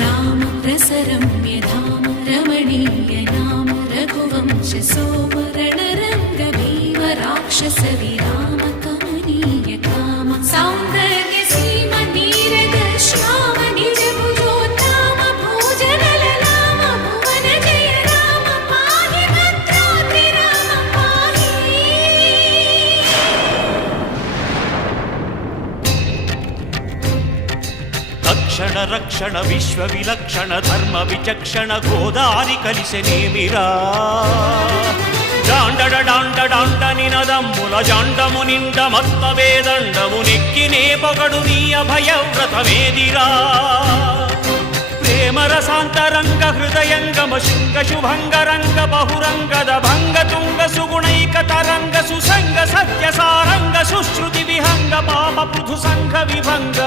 राम रसरम्य धाम रमणीय नाम रघुवंश सोम रणरंग भीम राक्षस विराम कमनीय काम सौंदर्य सीम नीरद श्याम निज भुजोत्तम भोजनल नाम भुवन जय राम पाहि भद्रोऽत्रि राम पाहि। తక్షణ రక్షణ విశ్వ విలక్షణ ధర్మ విచక్షణ గోదారి కలిసెనేమిరా జాండడ డాండ డాండ నినదమ్ముల జాండము నిండ మత్త వేదండము నెక్కినే పొగడు నీ అభయవ్రతమేదిరా ప్రేమ రసాంతరంగ హృదయంగమ శృంగ శుభంగరంగ బహురంగద భంగ తుంగ సుగుణైక తరంగ సుసంగ సత్య సారంగ సుశ్రుతి విహంగ పాప పృథు సంఘ విభంగ